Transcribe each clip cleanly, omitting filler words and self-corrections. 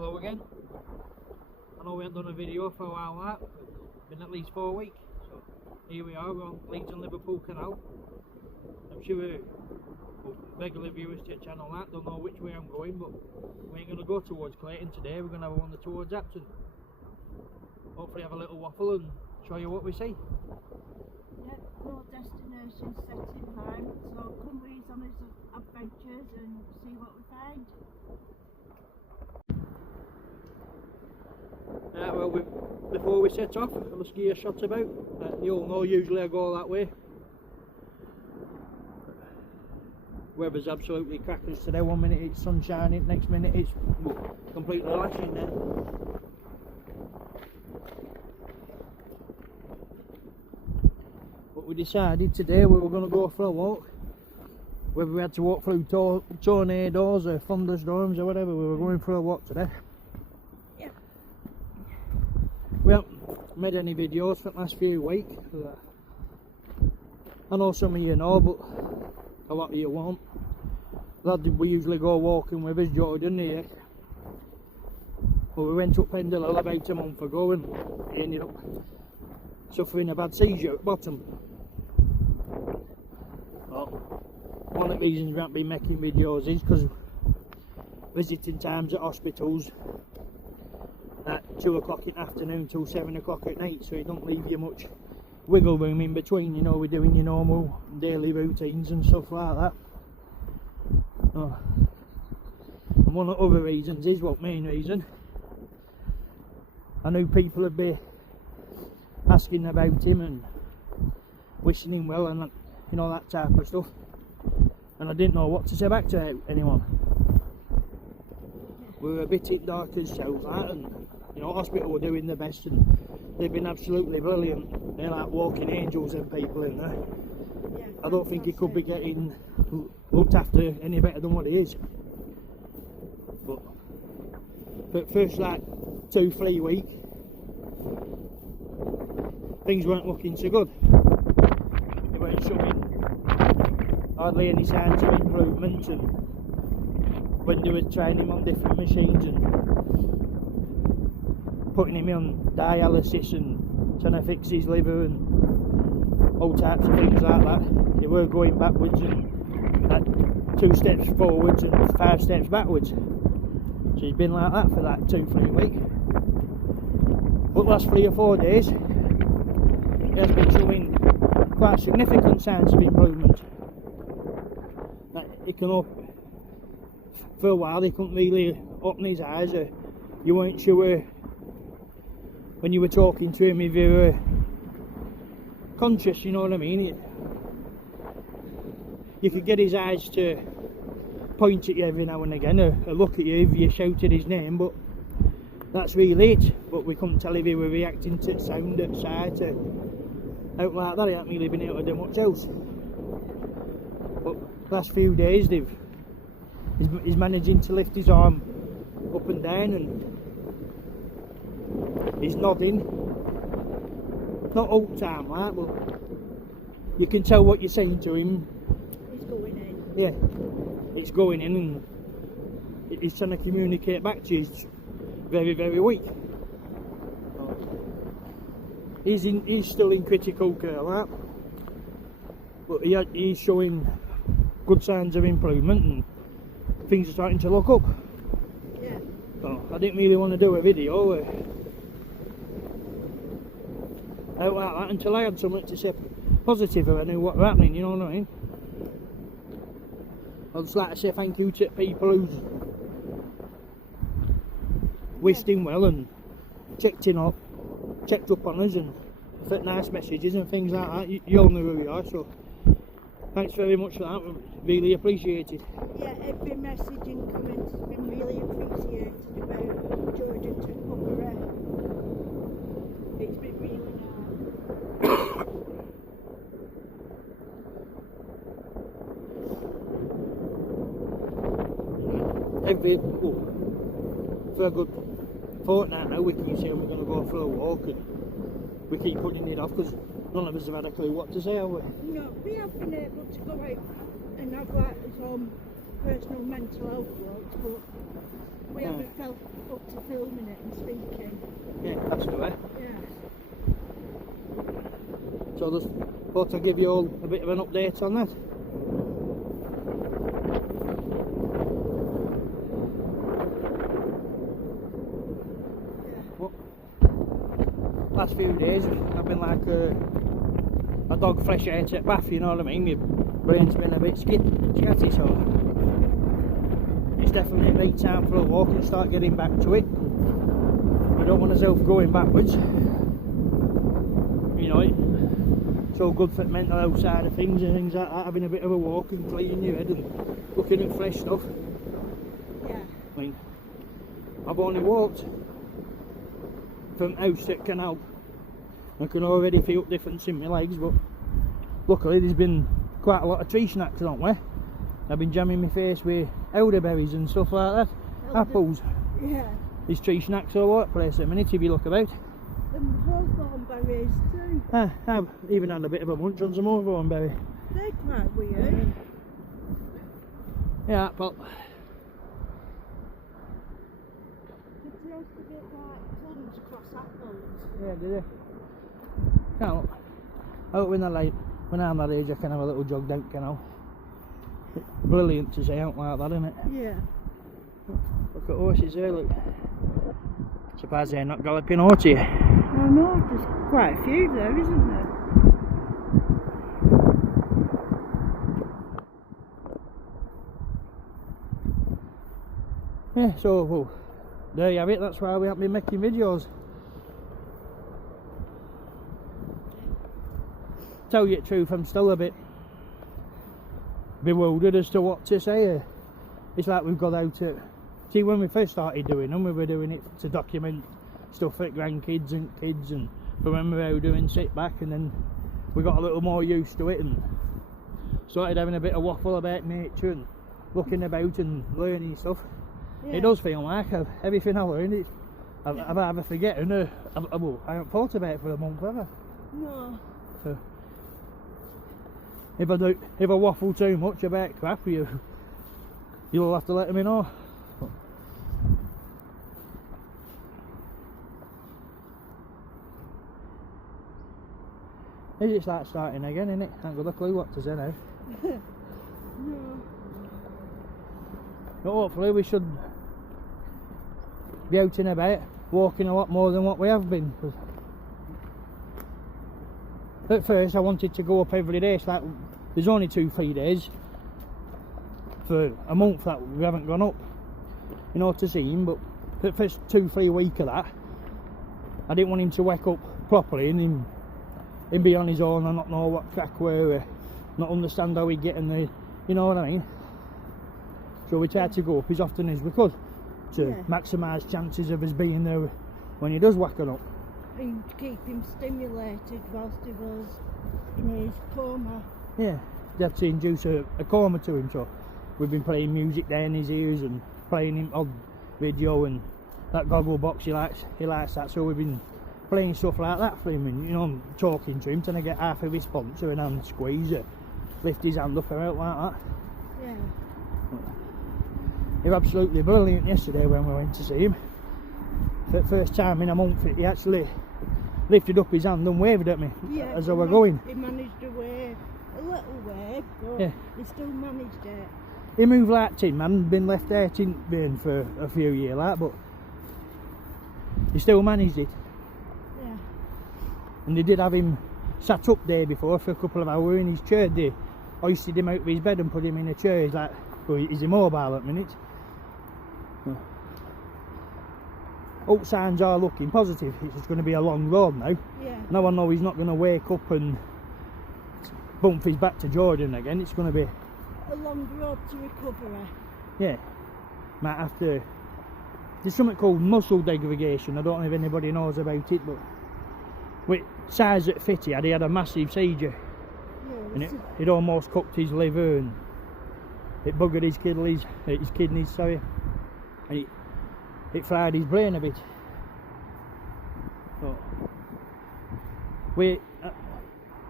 Hello again. I know we haven't done a video for a while that, been at least 4 weeks. So here we are, we're on Leeds and Liverpool canal. I'm sure regular viewers to the channel that don't know which way I'm going, but we ain't going to go towards Clayton today, we're going to have a wander towards Acton. Hopefully have a little waffle and show you what we see. Yeah, no destination set in time, so come with us on his adventures and see what we find. Well, before we set off, I'll just give you a shot about. You'll know usually I go that way. Weather's absolutely crackers today. 1 minute it's sun shining, next minute it's completely lashing then. But we decided today we were going to go for a walk. Whether we had to walk through tornadoes or thunderstorms or whatever, we were going for a walk today. We haven't made any videos for the last few weeks. I know some of you know, but a lot of you won't. Lad, we usually go walking with us, Jordan here. But we went up Pendle about a month ago and he ended up suffering a bad seizure at the bottom. Well, one of the reasons we haven't been making videos is because visiting times at hospitals at 2 o'clock in the afternoon till 7 o'clock at night, so it don't leave you much wiggle room in between, you know, we're doing your normal daily routines and stuff like that. And one of the other reasons is, well, main reason, I knew people would be asking about him and wishing him well and, you know, that type of stuff, and I didn't know what to say back to anyone. We were a bit in dark as cells, that, and you know, hospital were doing their best and they've been absolutely brilliant. They're like walking angels and people in there. Yeah, I don't think he could be getting looked after any better than what he is. But first like 2-3 weeks, things weren't looking so good. They weren't showing hardly any signs of improvement, and when they were trying him on different machines and putting him on dialysis and trying to fix his liver and all types of things like that, they were going backwards and like 2 steps forwards and 5 steps backwards. So he's been like that for like 2-3 weeks. But the last 3 or 4 days he has been showing quite significant signs of improvement. Like he can open, for a while he couldn't really open his eyes, or you weren't sure when you were talking to him if you were conscious, you know what I mean? You could get his eyes to point at you every now and again, or look at you if you shouted his name, but that's really it. But we couldn't tell if he were reacting to sound at sight or out like that. He hasn't really been able to do much else. But last few days he's managing to lift his arm up and down and he's nodding. Not all the time like, but you can tell what you're saying to him. He's going in. Yeah, it's going in and he's trying to communicate back to you. He's very, very weak. He's still in critical care, right? But he's showing good signs of improvement and things are starting to look up. Yeah. So I didn't really want to do a video out like that until I had something to say positive if I knew what was happening, you know what I mean? I'd just like to say thank you to people who's wished him well and checked up on us and put nice messages and things like that. You all know who we are, so thanks very much for that, really appreciated. Yeah, every message and comments has been really appreciated about Jordan to recover. It's been really nice. For a good fortnight now we keep saying we're going to go for a walk and we keep putting it off because none of us have had a clue what to say, have we? No, we have been able to go out and have like some personal mental health walks, but we haven't felt myself up to filming it and speaking. Yeah, that's the way. Yeah. So just thought I'd give you all a bit of an update on that. Well, last few days I've been like a dog fresh out at bath, you know what I mean? My brain's been a bit scatty, so it's definitely a right time for a walk and start getting back to it. I don't want myself going backwards. You know, it's all good for the mental health side of things and things like that, having a bit of a walk and cleaning your head and looking at fresh stuff. Yeah. I mean, I've only walked from house to canal. I can already feel difference in my legs, but luckily there's been quite a lot of tree snacks on way. I've been jamming my face with elderberries and stuff like that. Apples. Yeah. There's tree snacks all over the place at the minute if you look about. And hawthorn berries too. I've even had a bit of a munch on some hawthorn berry. They're quite weird. Yeah, but They taste a bit like plums across apples. yeah, do they? Now, I hope when I'm that age I can have a little jog down canal. Brilliant to see out like that, isn't it? Yeah. Look at horses there, look. Surprised they're not galloping out here. I know, there's quite a few there, isn't there? Yeah, so well, there you have it, that's why we haven't been making videos. Tell you the truth, I'm still a bit bewildered as to what to say. It's like we've got out to see when we first started doing them, we were doing it to document stuff for grandkids and kids, and for when we were doing sit back, and then we got a little more used to it and started having a bit of waffle about nature and looking about and learning stuff. Yeah. It does feel like everything I learned, I've either forgotten or I haven't thought about it for a month ever. No. So if I waffle too much about crap, you'll have to let me know. It's just like starting again, innit? Ain't got a clue what to say now. No. But hopefully we should be out and about, walking a lot more than what we have been. At first I wanted to go up every day, it's like there's only 2-3 days for a month that we haven't gone up, you know, to see him, but for the first 2-3 weeks of that I didn't want him to wake up properly and him be on his own and not know what crack were, not understand how we get in the, you know what I mean. So we tried to go up as often as we could to maximise chances of us being there when he does whack it up. And to keep him stimulated whilst he was in his coma. Yeah, they have to induce a coma to him, so we've been playing music down his ears and playing him on video, and that goggle box he likes that, so we've been playing stuff like that for him, and you know, talking to him, trying to get half of his sponsor and hand squeeze it, lift his hand up and out like that. Yeah. He was absolutely brilliant yesterday when we went to see him. For the first time in a month he actually lifted up his hand and waved at me as I were going. He managed to wave a little wave, but he still managed it. He moved like Tin Man, been left there Tin Man for a few years like, but he still managed it. Yeah. And they did have him sat up there before for a couple of hours in his chair. They hoisted him out of his bed and put him in a chair. He's like, well, he's immobile at the minute. All signs are looking positive. It's just going to be a long road now. Yeah. No one knows he's not going to wake up and bump his back to Jordan again. It's going to be a long road to recovery. Yeah. Might have to. There's something called muscle degradation. I don't know if anybody knows about it, but with size at 50, he had a massive seizure, and it almost cooked his liver and it buggered his kidneys, sorry, and it fried his brain a bit. So, with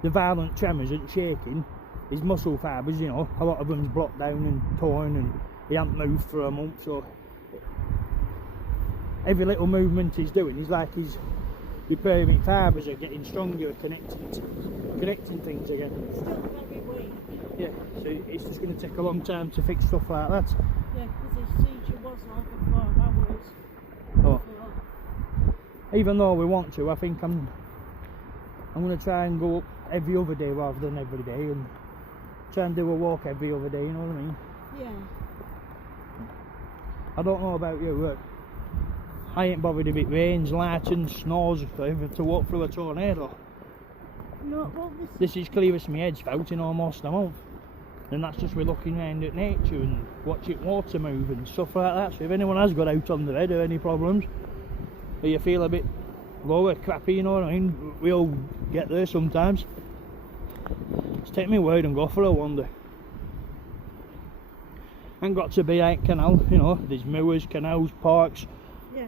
the violent tremors and shaking, his muscle fibres, you know, a lot of them's blocked down and torn, and he hasn't moved for a month, so every little movement he's doing is like he's repairing fibres are getting stronger, connecting things again. Still very weak. Yeah, so it's just going to take a long time to fix stuff like that. Yeah, because his seizure was over 4 hours. Oh. Even though we want to, I think I'm going to try and go up every other day rather than every day, and try and do a walk every other day, you know what I mean? Yeah. I don't know about you, but I ain't bothered if it rains, lightens, snows, to walk through a tornado. No, well, This is clearest my head's felt in almost a month. And that's just with looking around at nature and watching water move and stuff like that. So if anyone has got out on the bed or any problems, or you feel a bit low or crappy, you know what I mean, we all get there sometimes. Just take me word and go for a wander. Ain't got to be out canal, you know, there's moors, canals, parks, yeah.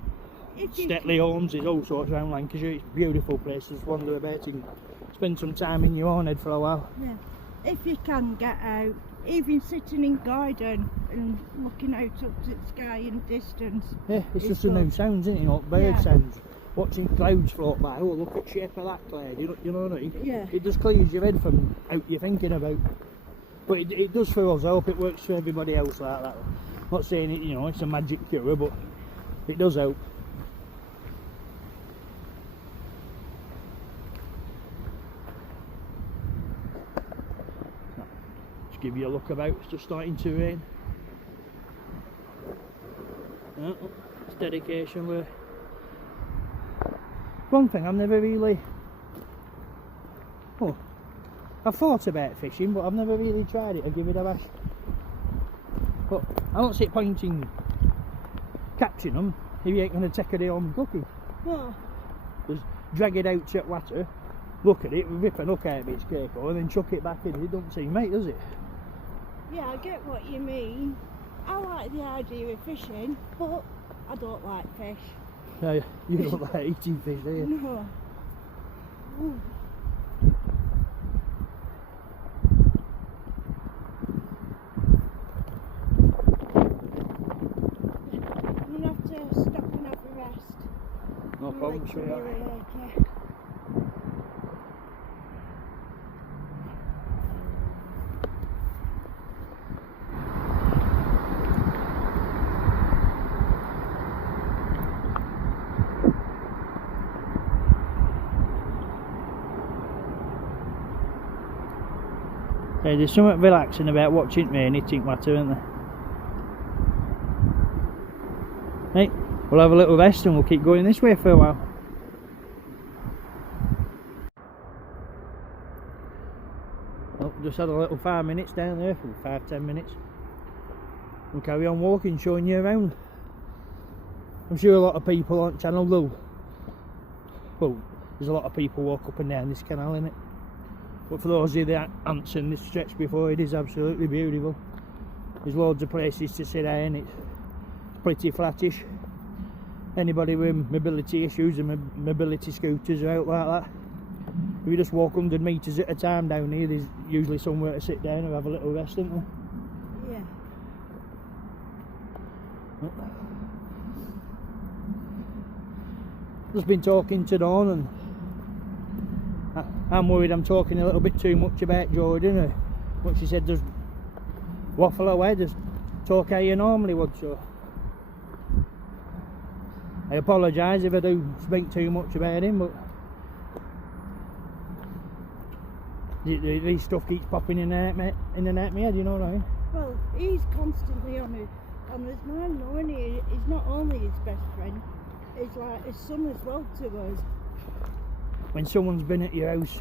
stately homes, there's all sorts around Lancashire. It's a beautiful place, just wander about and spend some time in your own head for a while. Yeah. If you can get out, even sitting in garden and looking out up to the sky in the distance. Yeah, it's just a good. new sounds, isn't it? You know, bird Yeah. sounds, watching clouds float by. Oh, look at the shape of that cloud. You know what I mean? Yeah. It just clears your head from out you're thinking about. But it does for us. I hope it works for everybody else like that. Not saying it, you know, it's a magic cure, but it does help. Just give you a look about. It's just starting to rain. Yeah, it's dedication work. One thing I've never really, I've thought about fishing, but I've never really tried it or give it a bash. But I don't see it point in catching them if you ain't going to take a day home cooking. Well, Just drag it out to water, look at it, rip a hook out of its cake, and then chuck it back in. It don't seem right, does it? yeah, I get what you mean. I like the idea of fishing, but I don't like fish. Yeah, you don't like eating fish, do you? No. Ooh. I'm gonna have to stop and have a rest. No My problem, legs are sweetheart. really achy. Yeah, there's something relaxing about watching it rain, it ain't matter, isn't there? Right, we'll have a little rest and we'll keep going this way for a while. Well, just had a little 5 minutes down there, for 5-10 minutes. We'll carry on walking, showing you around. I'm sure a lot of people on the channel will. Well, there's a lot of people walk up and down this canal, innit? But for those of you that haven't seen this stretch before, it is absolutely beautiful. There's loads of places to sit down, it's pretty flattish. Anybody with mobility issues and mobility scooters are out like that. If you just walk 100 metres at a time down here, there's usually somewhere to sit down and have a little rest, isn't there? Yeah. Just been talking to Dawn and I'm worried I'm talking a little bit too much about Jordan. What she said, just waffle away, just talk how you normally would. So I apologise if I do speak too much about him, but this stuff keeps popping in and out my head, you know what I mean? Well, he's constantly on his mind, though, isn't he? He's not only his best friend, he's like his son as well to us. When someone's been at your house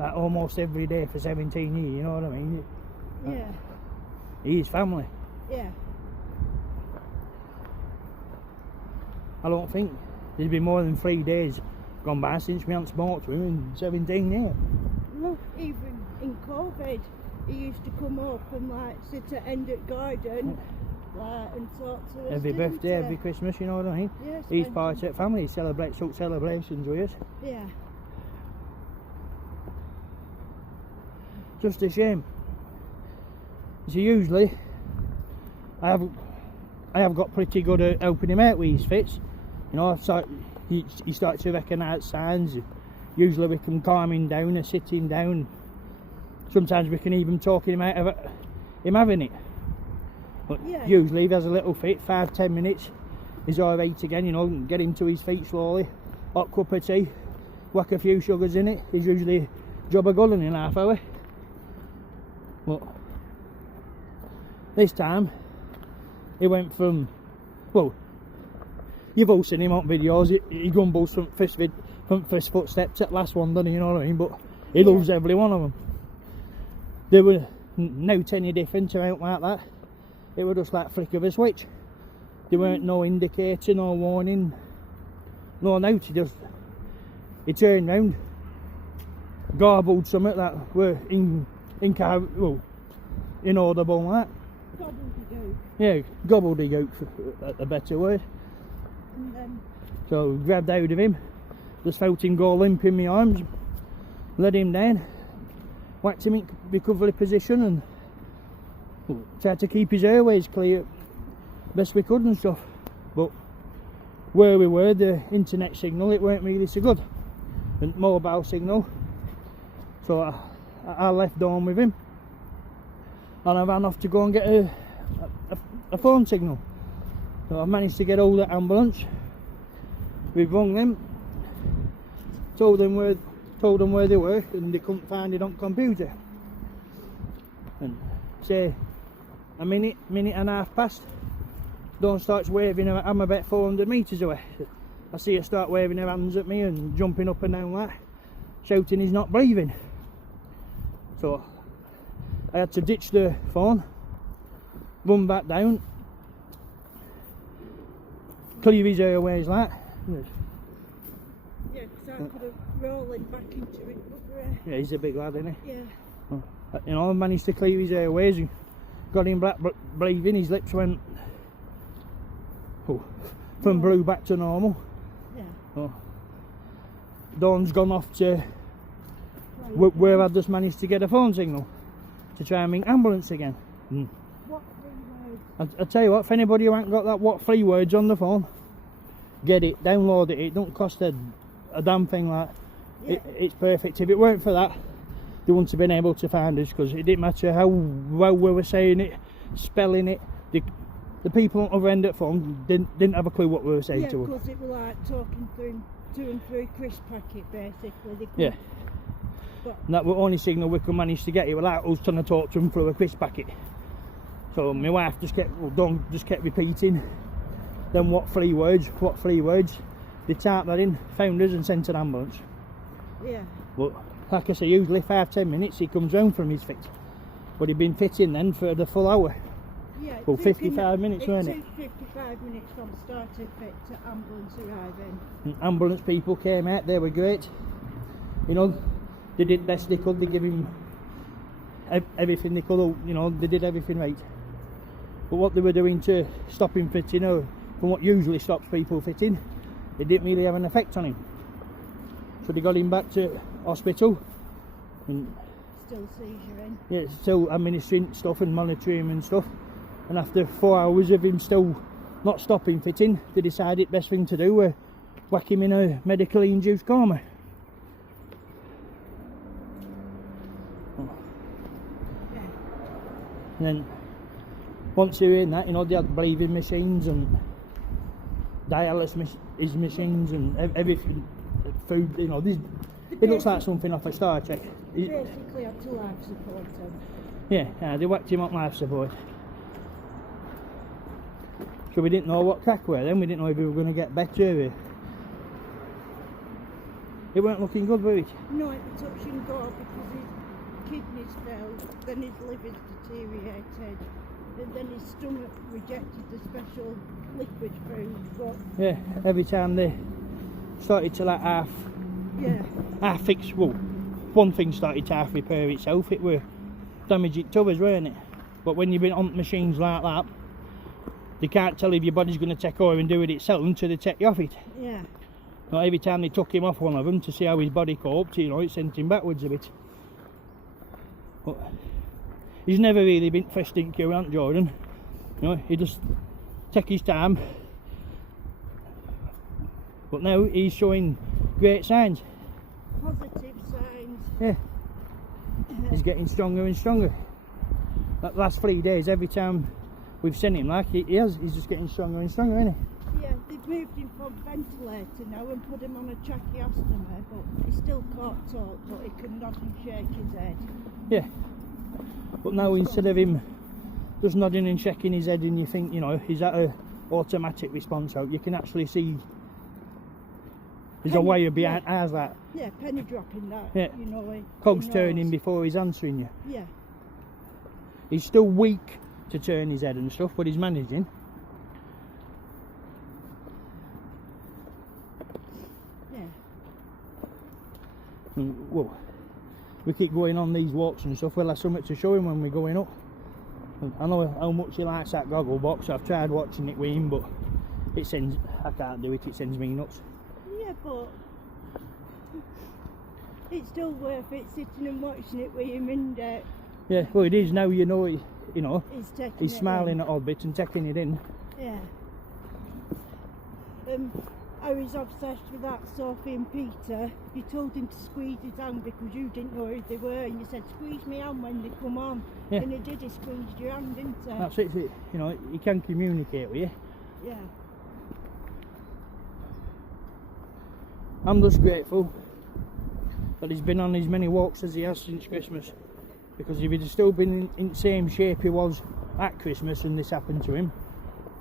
like, almost every day for 17 years, you know what I mean? Yeah. He's family. Yeah. I don't think there's been more than 3 days gone by since we haven't spoke to him in 17 years. Look, even in COVID, he used to come up and like sit at end at garden and talk to us. Every didn't birthday, he? every Christmas, you know what I mean? Yeah, He's spent- part of the family, he celebrates some celebrations with us. Yeah. Just a shame. So usually, I have I have got pretty good at helping him out with his fits. You know, so he starts to recognise signs. Usually we can calm him down or sit him down. Sometimes we can even talk him out of him having it. But Yeah. usually if he has a little fit, 5-10 minutes, he's alright again, you know, get him to his feet slowly, hot cup of tea, whack a few sugars in it, he's usually job of golden in half hour. But this time, he went from, well, you've all seen him on videos, he grumbles from first footsteps at last one, doesn't he, you know what I mean, but he Yeah. loves every one of them. They were no tenny different or anything like that, it was just like flick of a switch. There weren't no indicator, no warning, no note, he turned round, garbled something that were inaudible like that. Gobbledygook. Yeah, gobbledygook for a better word. And then, So grabbed out of him, just felt him go limp in my arms, led him down, whacked him in recovery position and tried to keep his airways clear best we could and stuff. But where we were, the internet signal, it weren't really so good, the mobile signal. So I left Dawn with him and I ran off to go and get a phone signal. So I managed to get hold of the ambulance. We rung them, told them where they were, and they couldn't find it on computer. And say a minute and a half past, Dawn starts waving her. I'm about 400 metres away. I see her start waving her hands at me and jumping up and down like that, shouting he's not breathing. So I had to ditch the phone, run back down, clear his airways like. yeah, because I could have rolling back into it. But, Yeah, he's a big lad, isn't he? yeah. You know, I managed to clear his airways and got him back breathing. His lips went from blue back to normal. Yeah. Oh. Dawn's gone off to where I just managed to get a phone signal to try and ring ambulance again. What three words? I tell you what, if anybody who ain't got that what 3 words on the phone, get it, download it. It don't cost a damn thing like. Yeah. It's perfect. If it weren't for that, they wouldn't have been able to find us, because it didn't matter how well we were saying it, spelling it. The people on the other end of the phone didn't have a clue what we were saying Yeah, to them. because it was like talking to and through a crisp packet, basically. They Yeah. couldn't- But And that was the only signal we could manage to get. It was like us trying to talk to them through a crisp packet. So my wife Dawn just kept repeating them what 3 words. They typed that in, found us and sent an ambulance. yeah, But like I say, usually 5-10 minutes he comes round from his fit. But he'd been fitting then for the full hour. yeah. Well, 55 minutes, weren't it? It took 55 minutes from start to fit to ambulance arriving. And ambulance people came out, they were great. You know, they did best they could, they gave him everything they could, you know, they did everything right. But what they were doing to stop him fitting, or from what usually stops people fitting, it didn't really have an effect on him. So they got him back to hospital and Still seizuring. yeah, still administering stuff and monitoring him and stuff. And after 4 hours of him still not stopping fitting, they decided best thing to do was whack him in a medically induced coma. Yeah. And then once they were in that, you know, they had breathing machines and dialysis machines and everything, food, you know, it looks like something off a Star Trek. Basically had to life support him. Yeah, they whacked him on life support. So we didn't know what crack were then, we didn't know if we were going to get better. It weren't looking good, were it? No, it was touch and go because his kidneys failed, then his liver's deteriorated, and then his stomach rejected the special liquid food. But Yeah, every time they started to like half fix, well, one thing started to half repair itself, it were damaging to us, weren't it? But when you've been on machines like that, they can't tell if your body's going to take over and do it itself until they take you off it. yeah, Now, every time they took him off one of them to see how his body coped, you know, it sent him backwards a bit. But he's never really been for stinky around Jordan. You know, he just take his time. But now he's showing great signs. Positive signs. Yeah. He's getting stronger and stronger. That last 3 days, every time we've seen him, like he's just getting stronger and stronger, isn't he? Yeah, they've moved him from ventilator now and put him on a tracheostomy, but he still can't talk, but he can nod and shake his head. Yeah. But now instead of him just nodding and shaking his head, and you think, you know, is that a automatic response out? You can actually see there's a wire behind ours, that. Yeah, penny dropping that. Yeah. You know, Cogs turning before he's answering you. Yeah. He's still weak to turn his head and stuff, but he's managing. Yeah. And, well, we keep going on these walks and stuff. We'll have something to show him when we're going up. And I know how much he likes that goggle box. I've tried watching it with him, but it sends. I can't do it. It sends me nuts. Yeah, but it's still worth it sitting and watching it with him, and yeah, well, it is now. You know, you know, he's smiling at odd bits and taking it in. Yeah. I was obsessed with that, Sophie and Peter. You told him to squeeze his hand because you didn't know who they were, and you said, squeeze me hand when they come on. Yeah. And he did, he squeezed your hand, didn't he? That's it. You know, he can communicate with you. Yeah. I'm just grateful that he's been on as many walks as he has since Christmas, because if he'd have still been in the same shape he was at Christmas and this happened to him,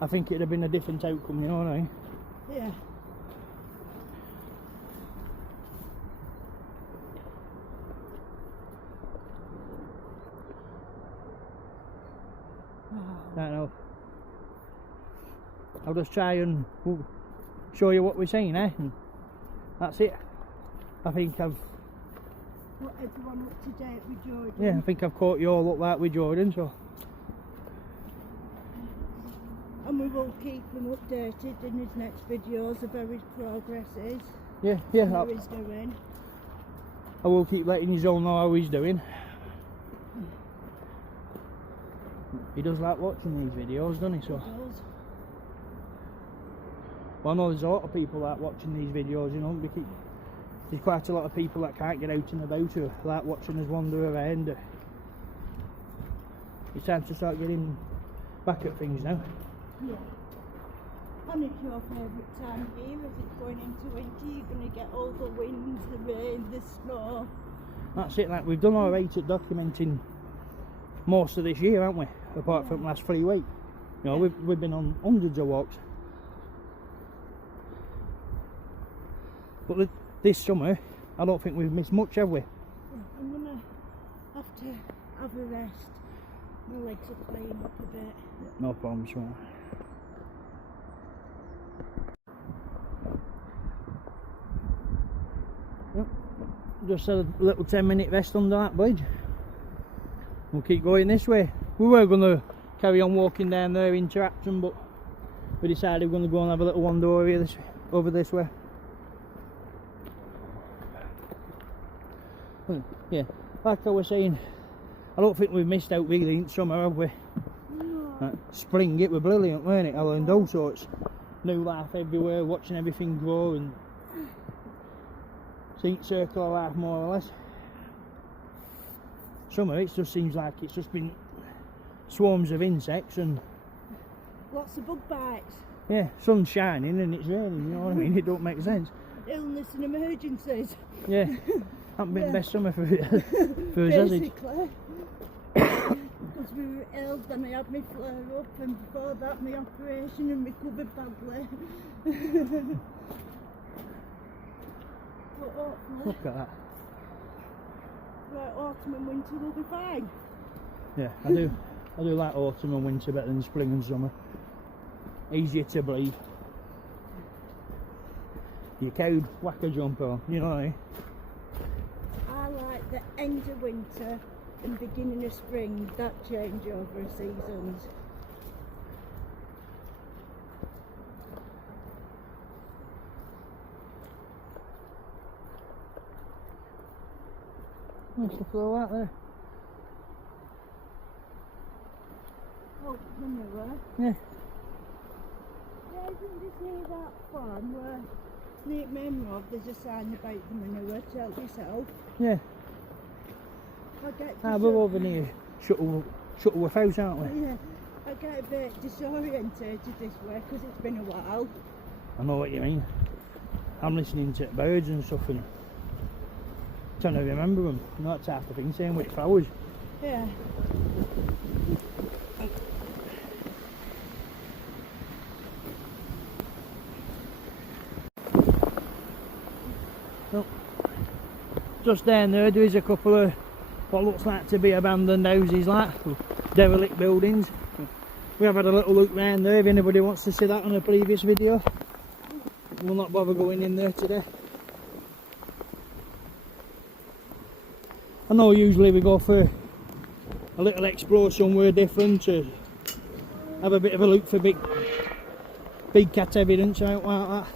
I think it'd have been a different outcome, you know what I mean? Yeah. I know. I'll just try and show you what we're saying, eh? And that's it. I think I've... Put everyone up to date with Jordan. Yeah, I think I've caught you all up that with Jordan, so... And we will keep him updated in his next videos of how his progress is. Yeah, How he's doing. I will keep letting you all know how he's doing. He does like watching these videos, doesn't he? So. He does. Well, I know there's a lot of people that watching these videos, you know, because there's quite a lot of people that can't get out and about who like watching us wander around. It's time to start getting back at things now. Yeah. And it's your favourite time of year, as it's going into winter, you're going to get all the winds, the rain, the snow. That's it, like we've done alright at documenting most of this year, haven't we? Apart from last 3 weeks. You know, we've been on hundreds of walks. But this summer, I don't think we've missed much, have we? Yeah, I'm going to have to have a rest. My legs are playing up a bit. No problem, sure. Yep. Just had a little 10-minute rest under that bridge. We'll keep going this way. We were going to carry on walking down there into Acton, but we decided we're going to go and have a little wander over this way. Yeah, like I was saying, I don't think we've missed out really in summer, have we? No. Spring, it was brilliant, weren't it? I learned all sorts. New life everywhere, watching everything grow and circle of life more or less. Summer, it just seems like it's just been swarms of insects and... Lots of bug bites. Yeah, sun's shining and it's raining, you know what I mean? It don't make sense. Illness and emergencies. Yeah, hasn't been the best summer for us, has it? Basically. Because we were ill, then I had my flare up, and before that my operation, and recovered badly. But hopefully, Look at that. right, autumn and winter will be fine. Yeah, I do like autumn and winter better than spring and summer. Easier to breathe. You could whack a jumper on, you know what I mean? I like the end of winter and beginning of spring, that changeover of seasons. Nice to flow out there. Oh, manure. Yeah. isn't this near that farm where near Main Road there's a sign about the manure to help yourself? Yeah. I get We're over near Shuttleworth House, aren't we? Yeah, I get a bit disorientated this way because it's been a while. I know what you mean. I'm listening to birds and stuff and trying to remember them. That's half the thing, same with flowers. Yeah. Well, just down there is a couple of what looks like to be abandoned houses, like derelict buildings. We have had a little look round there if anybody wants to see that on a previous video. We'll not bother going in there today. I know usually we go for a little explore somewhere different to have a bit of a look for big cat evidence out like that.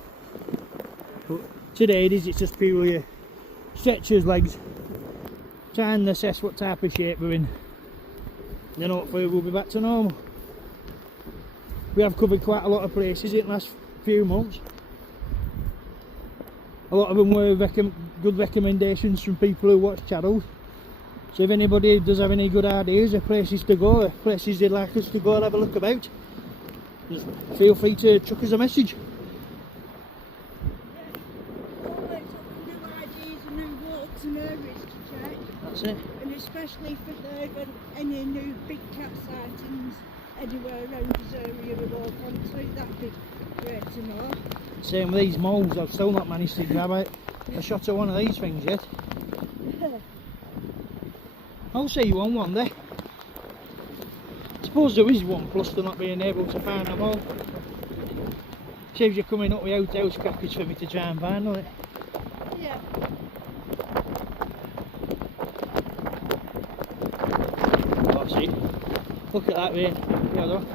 But today it's just purely a stretcher's legs, try and assess what type of shape we're in, then hopefully we'll be back to normal. We have covered quite a lot of places in the last few months. A lot of them were good recommendations from people who watch channels. So if anybody does have any good ideas of places to go, or places they'd like us to go and have a look about, just feel free to chuck us a message. Always new ideas and new walks and areas to check. That's it. And especially if there's any new big cat sightings anywhere around this area we walk onto, that'd be great to know. Same with these moles, I've still not managed to grab out a shot of one of these things yet. I'll see you on one day. I suppose there is one plus to not being able to find them all. Saves you coming up with outhouse crackers for me to try and find, doesn't it? Yeah. Oh, that's it. Look at that way. Yeah, though.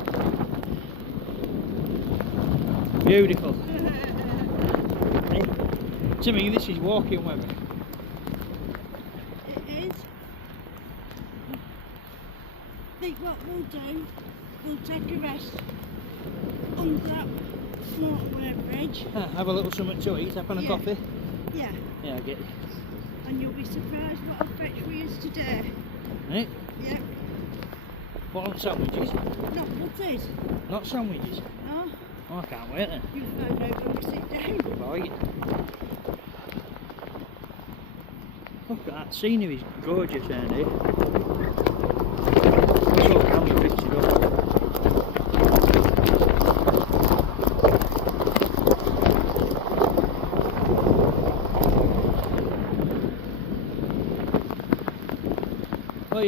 Beautiful. To me, this is walking weather. It is. I think what we'll do, we'll take a rest under that motorway bridge. Have a little something to eat, have a coffee. Yeah. Yeah, I get it. And you'll be surprised what I'll fetch for you today. Right? Yeah. What on sandwiches? Not butties. Not sandwiches? No. Oh, I can't wait then. You'll find out when we sit down. Right. Look at that scenery, is gorgeous around here. So can we fix it up? Well,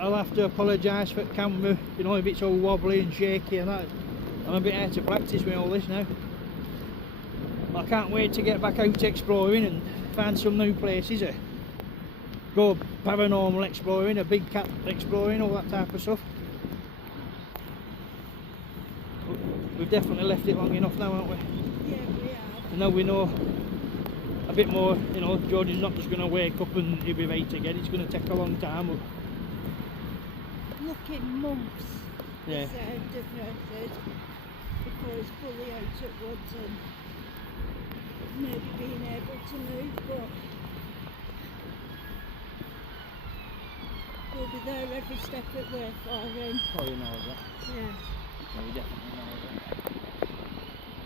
I'll have to apologise for the camera, you know, if it's all wobbly and shaky and that. I'm a bit out of practice with all this now. I can't wait to get back out exploring and find some new places. Go paranormal exploring, a big cat exploring, all that type of stuff. But we've definitely left it long enough now, haven't we? Yeah, we have. And now we know a bit more, you know, Georgie's not just going to wake up and he'll be right again. It's going to take a long time. But looking months, yeah. diverted before it's fully out at woods and maybe being able to move, but we'll be there every step of the way for him. Oh, you know that. Yeah. No, we definitely know that.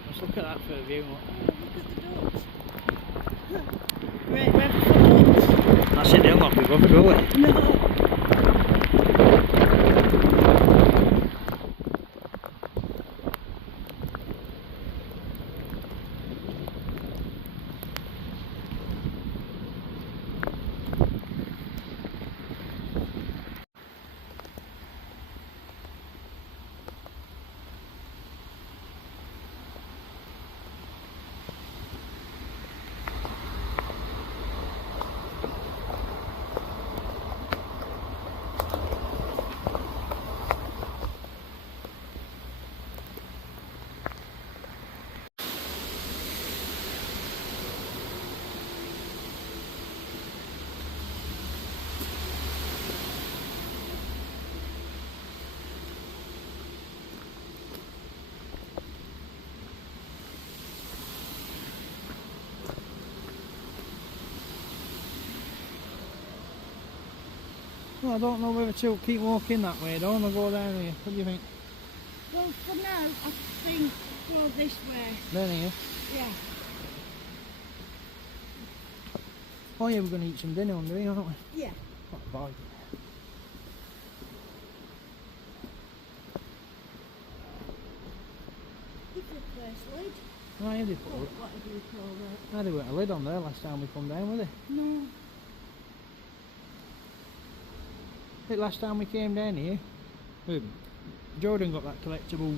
Let's look at that for a view. Oh, look at the ducks. Great weather for ducks. That's it, they'll not be bothered, will they? No. Well, I don't know whether to keep walking that way, don't I? Go down here. What do you think? Well, for now, I think go this way. Down here? Yeah. Oh yeah, we're going to eat some dinner under here, aren't we? Yeah. Oh boy. If you place lid. Oh yeah, they put Or whatever you call that. oh, they weren't a lid on there last time we come down, were they? No. I think last time we came down here, Jordan got that collectible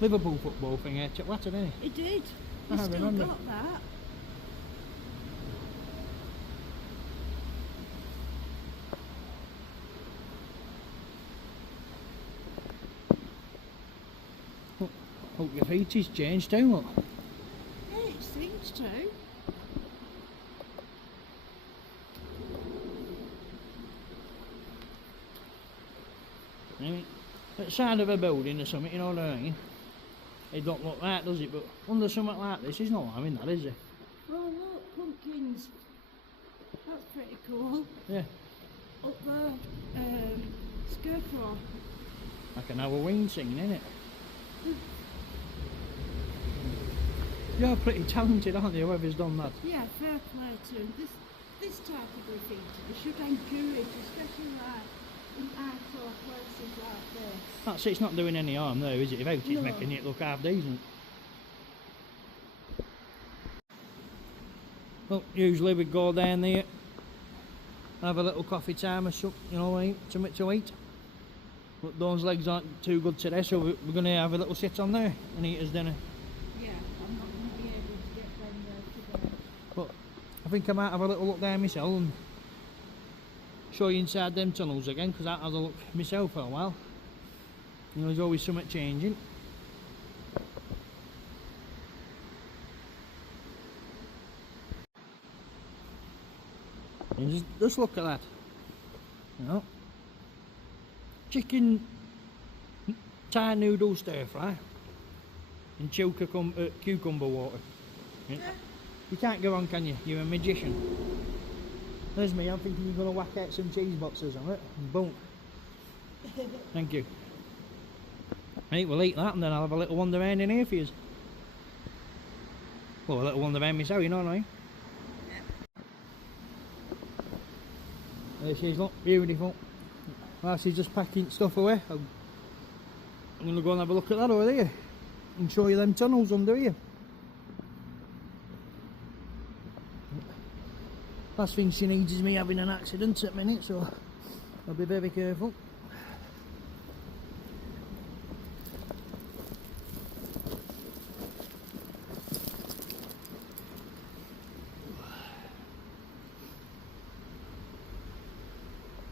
Liverpool football thing here, Chatwater, didn't he? It did. I You still remember. got that. Look, your feet has changed too, look. Yeah, it seems to. Right. At the side of a building or something, you know what I mean? It don't look right, does it? But under something like this, there's no harm in that, is there? Oh look, pumpkins. That's pretty cool. Yeah. Up there, scarecrow. Like an Halloween scene, innit? You're pretty talented, aren't you, whoever's done that? Yeah, fair play to them. This type of graffiti, they should encourage, especially like in outdoor places like this. That's it, it's not doing any harm though, is it? If out it's No. making it look half decent. Well, usually we go down there, have a little coffee time or something, you know, something to eat. But those legs aren't too good today, so we're going to have a little sit on there and eat us dinner. Yeah, I'm not going to be able to get down there today. But I think I might have a little look down myself and show you inside them tunnels again, because I had a look myself for a while. You know, there's always something changing. And just look at that. You know, chicken Thai noodle stir fry and cucumber water. Yeah. You can't go wrong, can you? You're a magician. There's me, I'm thinking you're going to whack out some cheese boxes on it. Boom. Thank you. Right, we'll eat that and then I'll have a little wander around in here for you. Well, a little wander around myself, you know what I mean? There she is, look, beautiful. While she's just packing stuff away, I'm going to go and have a look at that over there and show you them tunnels under here. Last thing she needs is me having an accident at the minute, so I'll be very careful.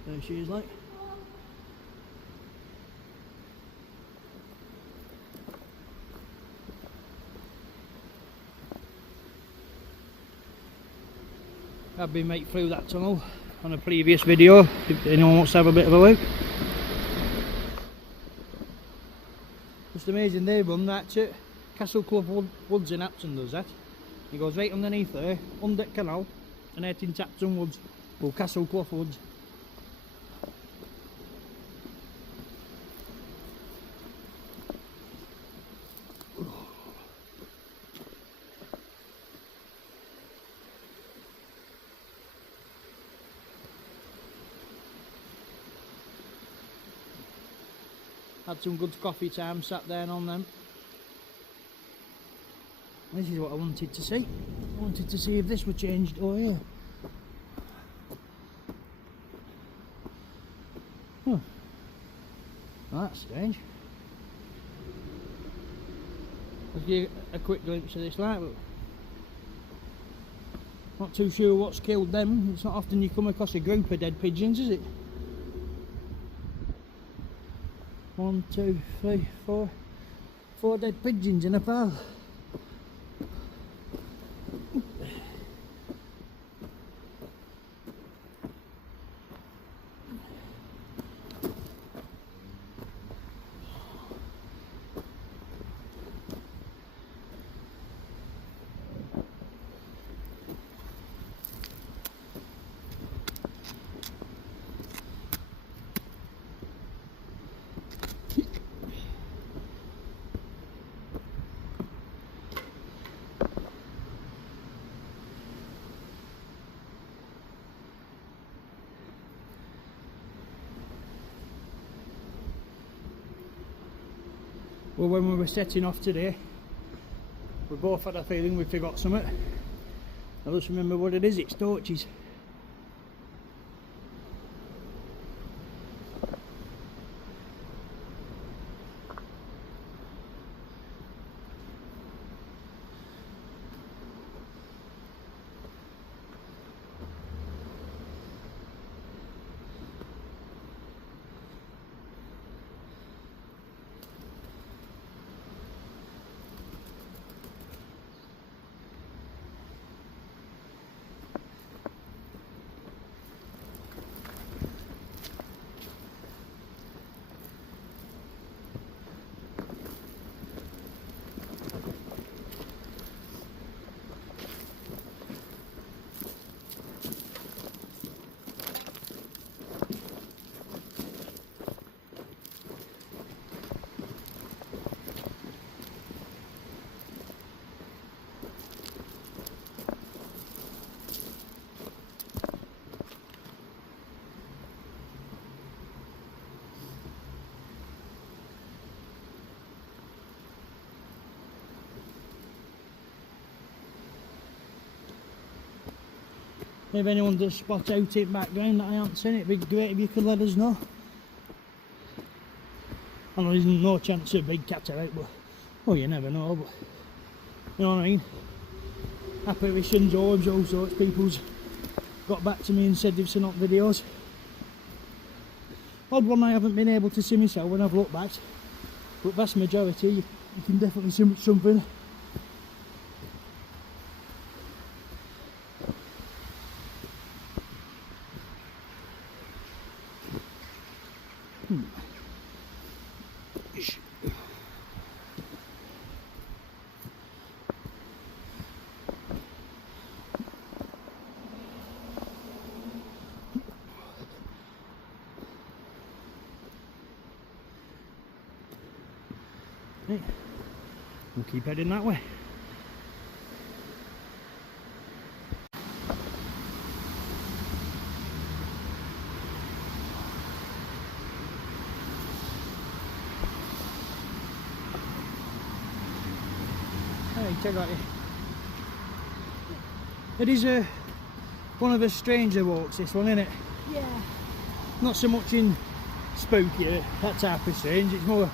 There she is, like. I've been made through that tunnel on a previous video, if anyone wants to have a bit of a look. Just amazing, they run that to Castle Clough Woods in Apton does that. It goes right underneath there, under the canal, and out into Apton Woods, or Castle Clough Woods. Had some good coffee time, sat down on them. This is what I wanted to see. I wanted to see if this were changed over here. Huh. Well, that's strange. Let's give a quick glimpse of this light, but not too sure what's killed them. It's not often you come across a group of dead pigeons, is it? 1, 2, 3, 4. 4 dead pigeons in a pile. But when we were setting off today, we both had a feeling we forgot something. I just remember what it is, it's torches. If anyone does spot out in background that I haven't seen, it'd be great if you could let us know. I know there's no chance of a big cat out, but well, you never know. But you know what I mean? Apparitions, orbs, all sorts. People's got back to me and said they've seen up videos. Odd one I haven't been able to see myself when I've looked back, but vast majority you can definitely see something. Right. We'll keep heading that way. Hey, check that. It is one of the stranger walks, this one, isn't it? Yeah. Not so much in spooky, that type of strange, it's more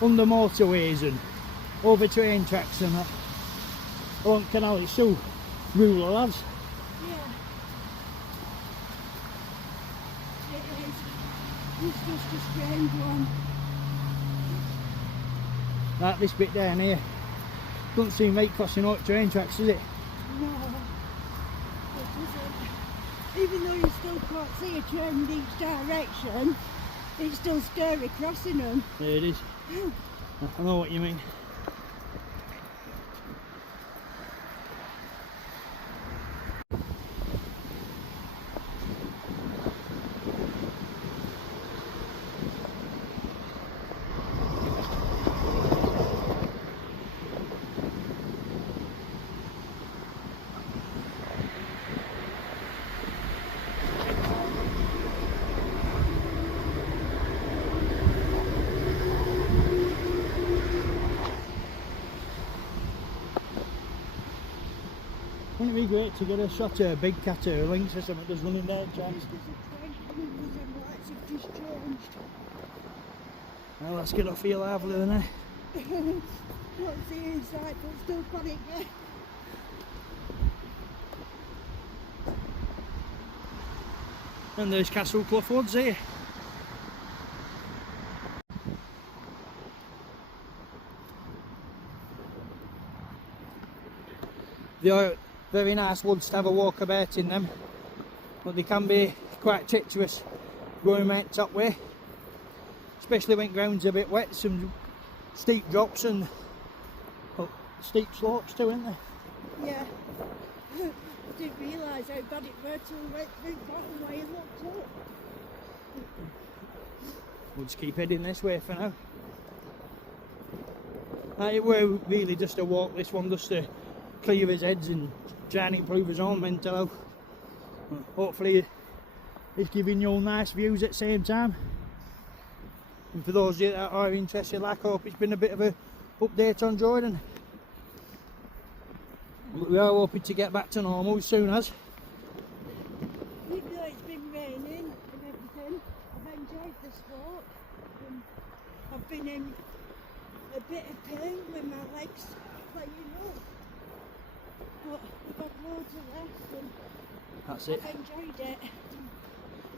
under motorways and over train tracks and that. Along canal, it's so rural, lads. Yeah. It is. It's just a strange one. Like this bit down here. Doesn't seem right crossing out train tracks, does it? No. It doesn't. Even though you still can't see a train in each direction, it's still scary crossing them. There it is. I know what you mean. Wouldn't it be great to get a shot of a big cat or a lynx or something just running down tracks? Well, let's get off here lively then, eh? Can't see inside, but still panic there. And there's Castle Clough Woods here. They are very nice woods to have a walk about in them, but they can be quite treacherous going right top way, especially when ground's a bit wet. Some steep drops and steep slopes too, isn't there? Yeah. I didn't realise how bad it were till I went through the bottom way and looked up. We'll just keep heading this way for now. It were really just a walk, this one, just to clear his heads and try and improve his own mental health. Hopefully it's giving you all nice views at the same time. And for those of you that are interested, like, I hope it's been a bit of a update on Jordan. But we are hoping to get back to normal as soon as. Even though it's been raining and everything, I've enjoyed the sport. And I've been in a bit of pain with my legs playing up. But I've had loads of rest and That's it. I've enjoyed it.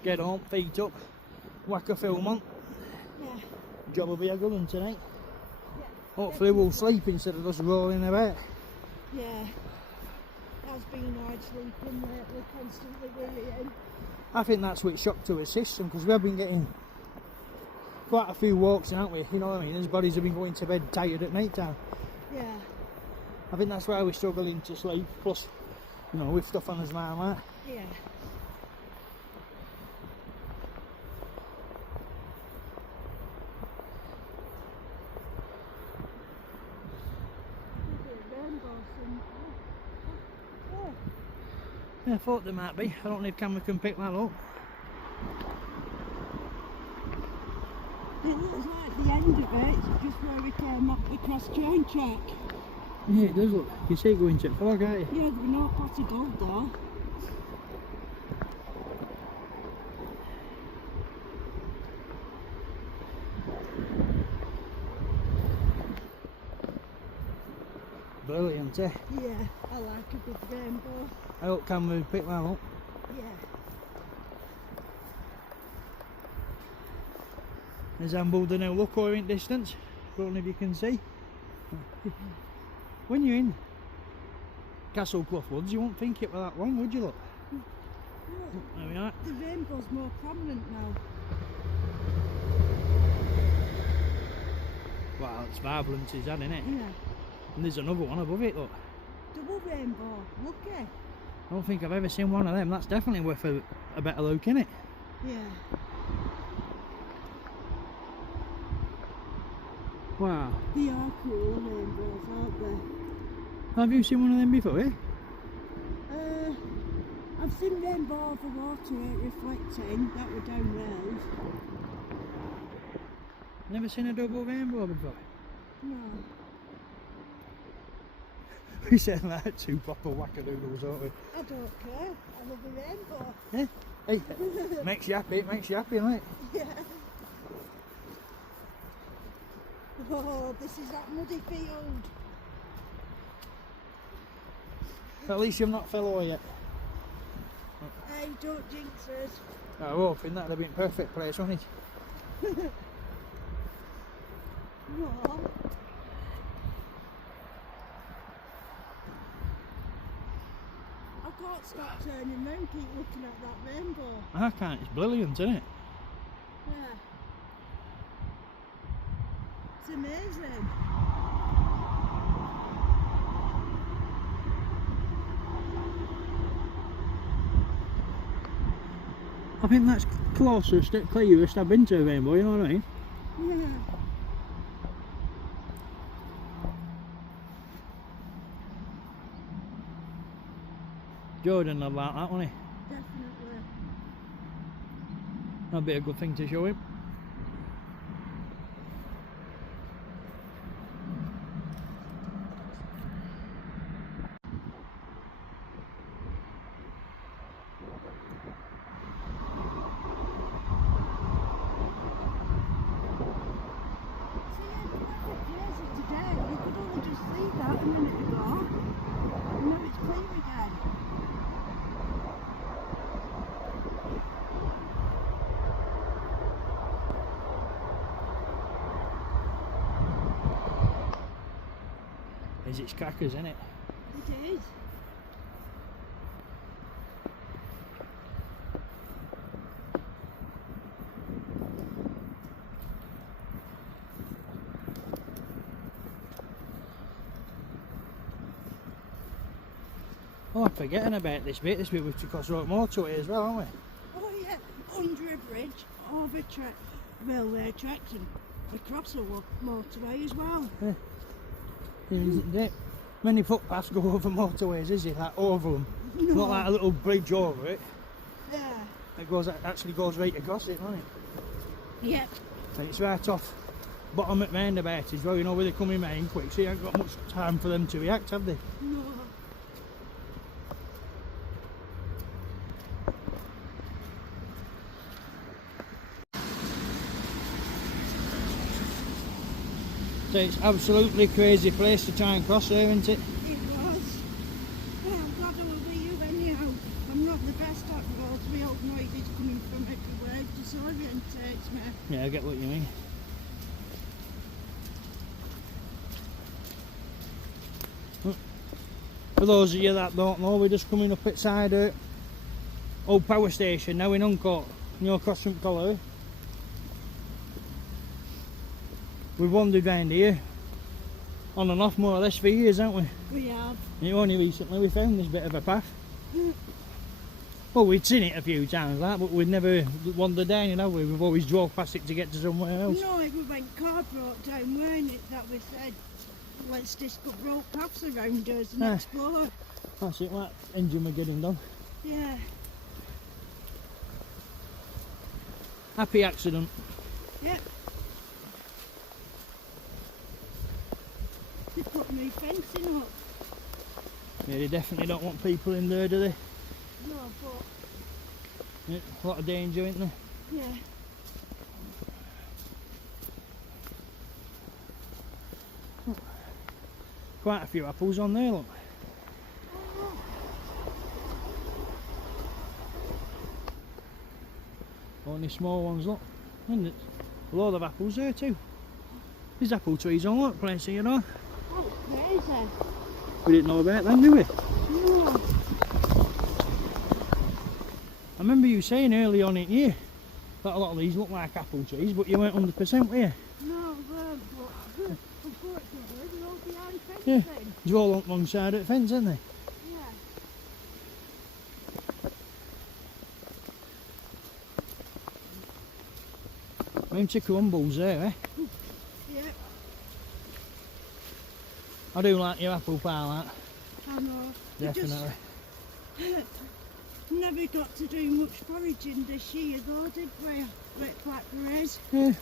Get home, feet up, whack a film on. Yeah. Job will be a good one tonight. Yeah. Hopefully we'll sleep instead of just rolling about. Yeah. Has been hard sleeping lately, constantly worrying. I think that's what shocked to our system, because we have been getting quite a few walks, haven't we? You know what I mean? As bodies have been going to bed tired at night time. Yeah. I think that's why we're struggling to sleep, plus, you know, with stuff on us like that. Yeah. Yeah, I thought there might be. I don't know if camera can pick that up. It looks like the end of it, just where we came up the cross train track. Yeah, it does look. You see it going to fog, can't you? Yeah, there were no pot of gold though. Brilliant, eh? Yeah, I like a good rainbow. I hope camera will pick that up. Yeah. There's Amble the now look over in distance. Don't know if you can see. When you're in Castle Clough Woods, you won't think it was that long, would you look? Look, There we are. the rainbow's more prominent now. Wow, it's vibrant, is that, innit? Yeah. And there's another one above it, look. Double rainbow, lucky. I don't think I've ever seen one of them. That's definitely worth a better look, innit? Yeah. Wow. They are cool rainbows, aren't they? Have you seen one of them before, eh? I've seen rainbow over water reflecting, that were down Wales. Never seen a double rainbow before? No. We said like two proper wackadoodles, aren't we? I don't care, I love a rainbow. Yeah. Hey, makes you happy, it makes you happy, mate. Yeah. Oh, this is that muddy field. At least you've not fell over yet. Hey, don't jinx us. I was hoping that'd have been a perfect place, wouldn't it? No. I can't stop turning round, keep looking at that rainbow. I can't, it's brilliant, isn't it? Yeah. It's amazing. I think that's closest, clearest I've been to a rainbow, you know what I mean? Yeah. Jordan would like that, wouldn't he? Definitely. That'd be a good thing to show him. You could only just see that a minute ago. And now it's clear again. It's crackers, isn't it? It is. Oh, I'm forgetting about this bit. This bit we've crossed road motorway as well, aren't we? Oh yeah, under a bridge, over railway tracks and across a motorway as well. Yeah. Isn't it? Many footpaths go over motorways, is it? Like over them. No. Not like a little bridge over it. Yeah. It actually goes right across it, doesn't it? Yep. And it's right off bottom at roundabout as well, you know, where they're coming round quick, so you ain't got much time for them to react, have they? No. So it's absolutely crazy place to try and cross there, isn't it? It was. Well, I'm glad I was with you anyhow. I'm not the best at roads. We all know it is coming from everywhere. It disorientates me. Yeah, I get what you mean. For those of you that don't know, we're just coming up outside old power station now in Uncourt, you know, across from Collar. We've wandered round here on and off more or less for years, haven't we? We have. And only recently we found this bit of a path. Well, we'd seen it a few times, like, but we'd never wandered down it, have we? We've always drove past it to get to somewhere else. No, we went car brought down, weren't it, that we said, let's just put road paths around us and explore. That's it, that engine we're getting done. Yeah. Happy accident. Yep. They put new fencing up. Yeah, they definitely don't want people in there, do they? No, but... Yeah, a lot of danger, isn't there? Yeah. Quite a few apples on there, look. Only small ones, look. And it's a load of apples there too. There's apple trees on, look, place here, you know. Oh, crazy. We didn't know about them, did we? No. I remember you saying early on in here that a lot of these look like apple trees, but you weren't 100%, were you? No, but unfortunately, they're all behind fencing. Yeah. They're all alongside of the fence, aren't they? Yeah. Plenty of crumbles there, eh? Yeah, I do like your apple pie, like. I know. We Definitely. just never got to do much foraging this year though, did we? With blackberries. Yeah.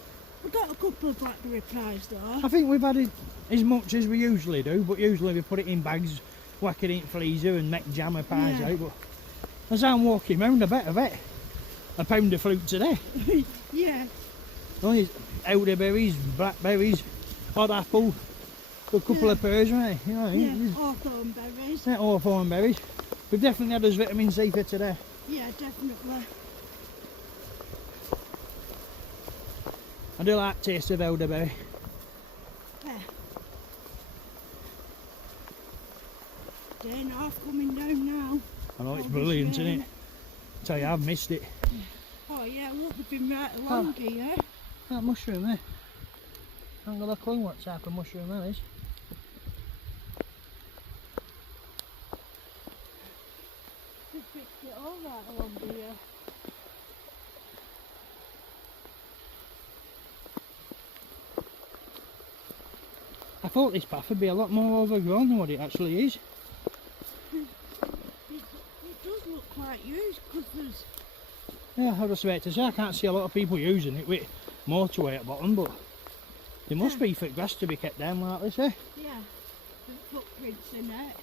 We got a couple of blackberry pies though. I think we've had it as much as we usually do, but usually we put it in bags, whack it in the freezer and make jam of pies Yeah. out. But as I'm walking round, I bet a pound of fruit today. Yeah. Only elderberries, blackberries, odd apple, a couple of pears, right? You know, Yeah, hawthorn berries. yeah, hawthorn berries. We've definitely had us vitamin C for today. Yeah, definitely. I do like the taste of elderberry. Yeah. Day and a half coming down now. I know it's Oh, brilliant, this isn't it? rain. Tell you, I've missed it. Oh yeah, look, they've been right along here. That mushroom there. I haven't got a clue what type of mushroom that is. They've picked it all right along here. I thought this path would be a lot more overgrown than what it actually is. It does look quite used because there's... Yeah, I was just about to say, I can't see a lot of people using it with motorway at bottom, but there must be for grass to be kept down like this, eh? Yeah, the footprints in it.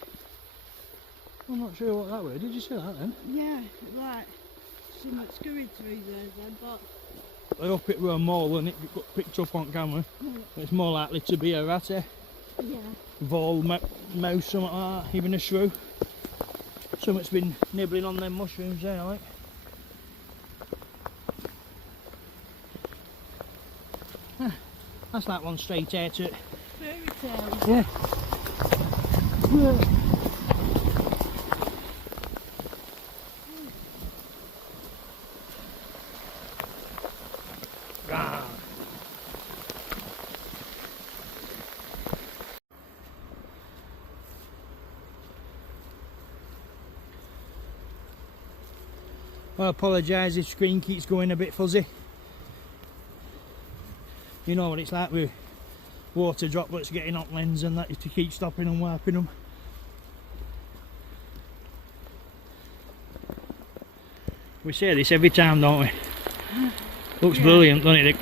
I'm not sure what that was. Did you see that then? Yeah, like so much scurried through there then, but... I hope it were a mole and it got picked up on camera. It's more likely to be a rat, eh? Yeah. Vole, mouse, something like that, even a shrew. Something's been nibbling on them mushrooms there, like. That's like one straight out to it. Fairy tales. Yeah. Ah. I apologise if screen keeps going a bit fuzzy. You know what it's like with water droplets getting on lens and that, is to keep stopping and wiping them. We say this every time, don't we? Looks brilliant, doesn't it?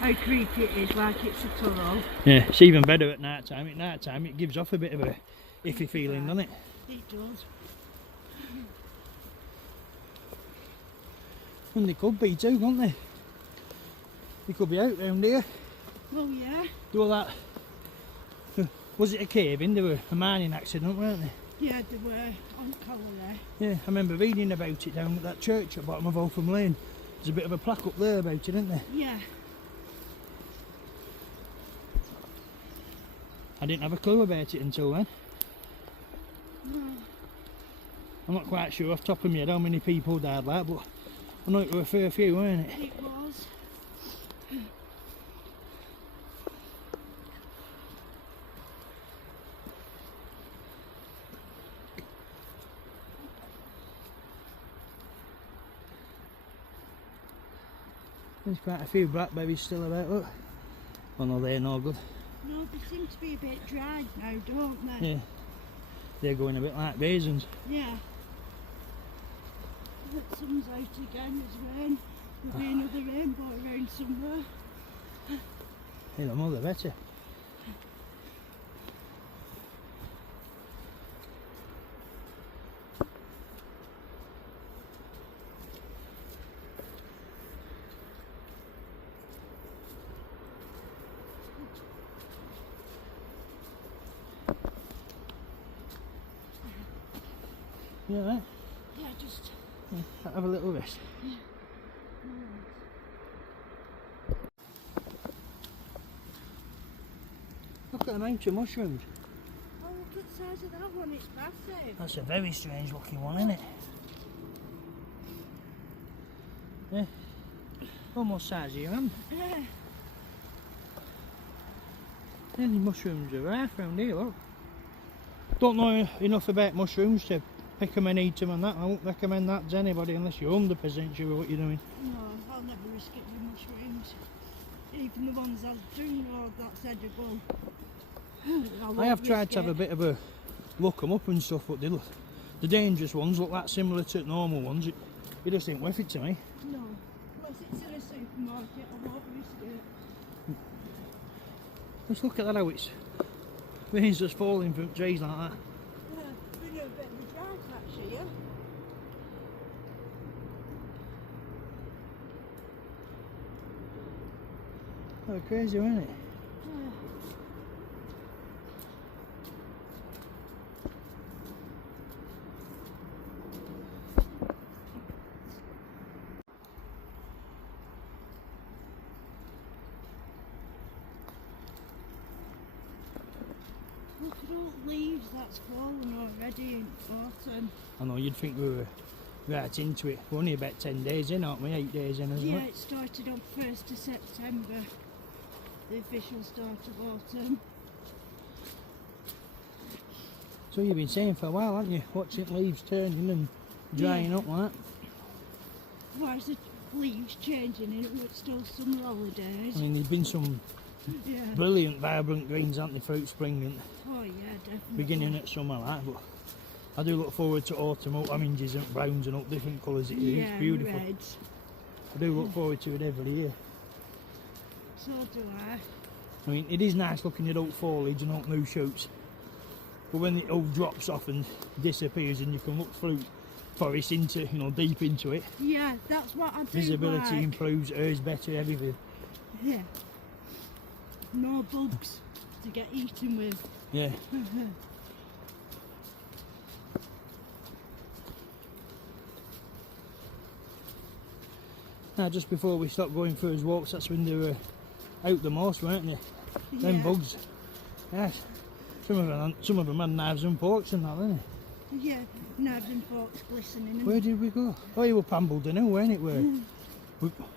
how creepy it is, like it's a tunnel. Yeah, it's even better at night time. At night time it gives off a bit of a iffy feeling, doesn't it? It does. And they could be too, couldn't they? They could be out round here. Oh yeah. Do all that. Was it a cave in? There were a mining accident, weren't they? Yeah, they were on Colony. Yeah, I remember reading about it down at that church at the bottom of Oldham Lane. There's a bit of a plaque up there about it, isn't there? Yeah. I didn't have a clue about it until then. No. I'm not quite sure off the top of my head how many people died like, but I know it were a fair few, weren't it? It was. There's quite a few blackberries still about, look. Oh no, they're no good. No, they seem to be a bit dry now, don't they? Yeah. They're going a bit like raisins. Yeah. The sun's out again, there's rain. There'll be another rainbow around somewhere. Hey, the more the better. You alright? Yeah, just... Yeah, have a little rest. Yeah. Look at the amount of mushrooms. Oh, look at the size of that one, it's massive. That's a very strange looking one, isn't it? Yeah. Almost size of your hand. Yeah. Any mushrooms are rare around here, look. Don't know enough about mushrooms to pick them and eat them and that. I won't recommend that to anybody unless you're 100% sure what you're doing. No, I'll never risk it with mushrooms. Even the ones I do know that's edible. I have tried to have a bit of a look them up and stuff, but they look, the dangerous ones look that similar to normal ones. It just ain't worth it to me. No, unless it's in a supermarket, I won't risk it. Just look at that, how it's rain's just falling from trees like that. Yeah, been a bit of a drought actually, yeah. Oh, crazy, isn't it? Yeah. Look at all the leaves that's fallen already in autumn. I know, you'd think we were right into it. We're only about 10 days in, aren't we? 8 days in, isn't Yeah, it? it started on 1st of September, the official start of autumn. So you've been saying for a while, haven't you? Watching leaves turning and drying up like that. Why is the leaves changing and it was still summer holidays? I mean, there's been some Yeah. brilliant, vibrant greens, haven't they, through spring and Oh yeah, definitely. beginning at summer like, but I do look forward to autumn, up oranges and browns and up different colours. It's Yeah, beautiful. reds. I do look forward to it every year. So do I. I mean, it is nice looking at old foliage and old new shoots, but when it all drops off and disappears and you can look through forest into, you know, deep into it, Yeah, that's what I do visibility like. improves, air's better, everything. Yeah. No bugs to get eaten with. Yeah. Now, just before we stopped going for his walks, that's when they were out the most, weren't they? Them Yeah. bugs. Yes. Some of them had knives and forks and that, didn't Yeah, knives and forks glistening. they? Where did we go? Oh, you were Pambledon, weren't it? Where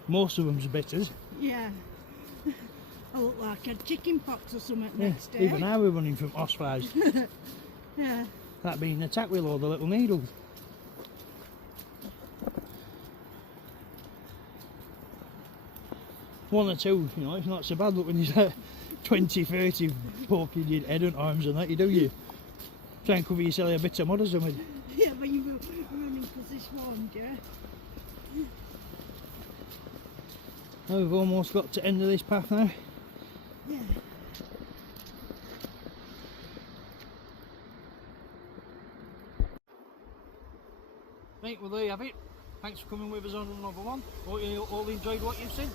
most of them's bitters. Yeah. I look like a chicken pox or something Yeah. next day. Even now we're running from ospreys. Yeah. That being attacked with all the little needles. One or two, you know, it's not so bad, but when you've got 20, 30 poking your head and arms and that, you do you try and cover yourself a bit of mud or something. Yeah, when you were running because this one, yeah. Oh, we've almost got to end of this path now. Yeah. Right, well there you have it. Thanks for coming with us on another one. Hope you all enjoyed what you've seen.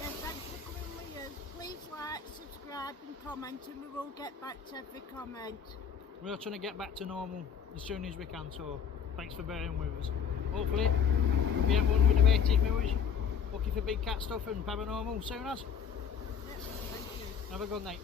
Yeah, thanks for coming with us. Please like, subscribe and comment, and we will get back to every comment. We're trying to get back to normal as soon as we can, so thanks for bearing with us. Hopefully we'll be everyone with the basic movies, looking for big cat stuff and paranormal soon as. Yes, thank you. Have a good night.